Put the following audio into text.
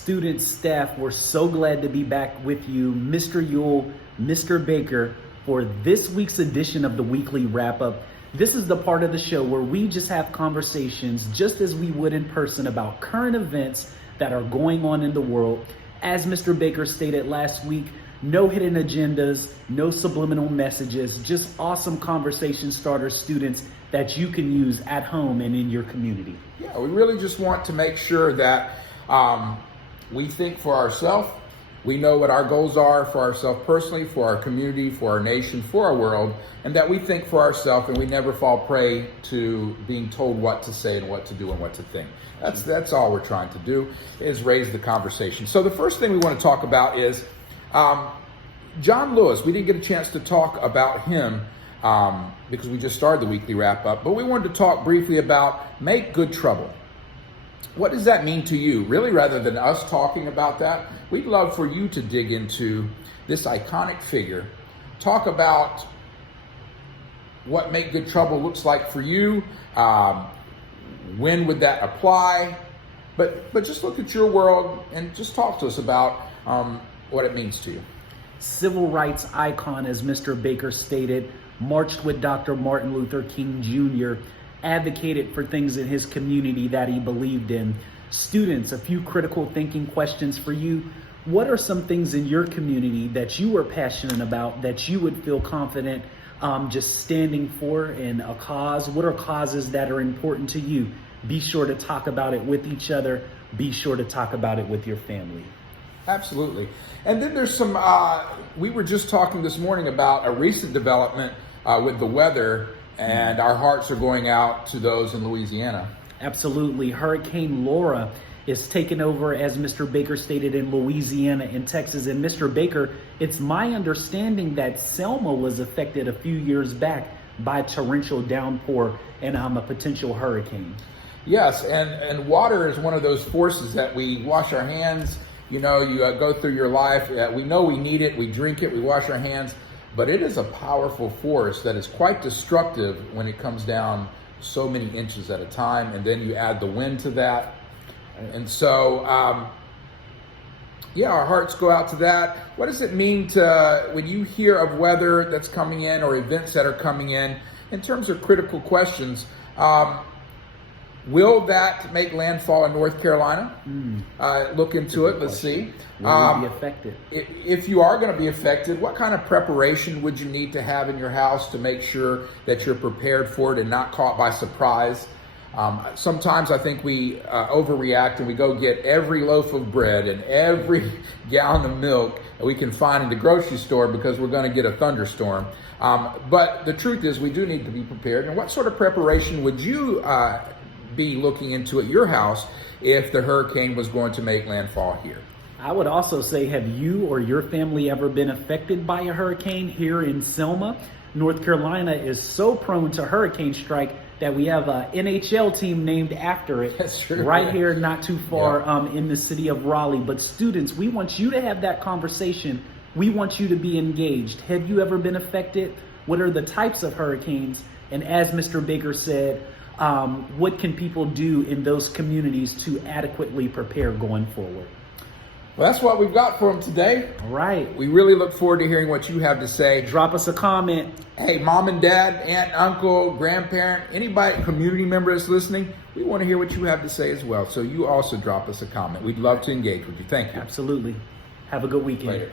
Students, staff, we're so glad to be back with you, Mr. Yule, Mr. Baker, for this week's edition of the Weekly Wrap-Up. This is the part of the show where we just have conversations just as we would in person about current events that are going on in the world. As Mr. Baker stated last week, no hidden agendas, no subliminal messages, just awesome conversation starter students that you can use at home and in your community. Yeah, we really just want to make sure that we think for ourselves. We know what our goals are for ourselves personally, for our community, for our nation, for our world, and that we think for ourselves and we never fall prey to being told what to say and what to do and what to think. That's all we're trying to do, is raise the conversation. So the first thing we want to talk about is John Lewis. We didn't get a chance to talk about him because we just started the weekly wrap-up, but we wanted to talk briefly about make good trouble. What does that mean to you? Really, rather than us talking about that, we'd love for you to dig into this iconic figure, talk about what make good trouble looks like for you, when would that apply, but just look at your world and just talk to us about what it means to you. Civil rights icon, as Mr. Baker stated, marched with Dr. Martin Luther King Jr., advocated for things in his community that he believed in. Students, a few critical thinking questions for you. What are some things in your community that you are passionate about that you would feel confident just standing for in a cause? What are causes that are important to you? Be sure to talk about it with each other. Be sure to talk about it with your family. Absolutely. And then there's some, we were just talking this morning about a recent development with the weather, and our hearts are going out to those in Louisiana. Absolutely. Hurricane Laura is taking over, as Mr. Baker stated, in Louisiana and Texas. And Mr. Baker, it's my understanding that Selma was affected a few years back by torrential downpour and a potential hurricane. Yes, and water is one of those forces that we wash our hands. You know, you go through your life. We know we need it. We drink it. We wash our hands. But it is a powerful force that is quite destructive when it comes down so many inches at a time. And then you add the wind to that. And so, our hearts go out to that. What does it mean when you hear of weather that's coming in or events that are coming in terms of critical questions? Will that make landfall in North Carolina? Look into it. Let's see. Will you be affected? If you are going to be affected, what kind of preparation would you need to have in your house to make sure that you're prepared for it and not caught by surprise? Sometimes I think we overreact and we go get every loaf of bread and every gallon of milk that we can find in the grocery store because we're going to get a thunderstorm. But the truth is we do need to be prepared. And what sort of preparation would you be looking into at your house if the hurricane was going to make landfall here? I would also say, have you or your family ever been affected by a hurricane? Here in Selma, North Carolina is so prone to hurricane strike that we have an NHL team named after it. That's true. Right here, not too far in the city of Raleigh. But students, we want you to have that conversation. We want you to be engaged. Have you ever been affected? What are the types of hurricanes? And as Mr. Baker said, what can people do in those communities to adequately prepare going forward? Well, that's what we've got for them today. All right. We really look forward to hearing what you have to say. Drop us a comment. Hey, mom and dad, aunt, uncle, grandparent, anybody, community member that's listening, we want to hear what you have to say as well. So you also drop us a comment. We'd love to engage with you. Thank you. Absolutely. Have a good weekend. Later.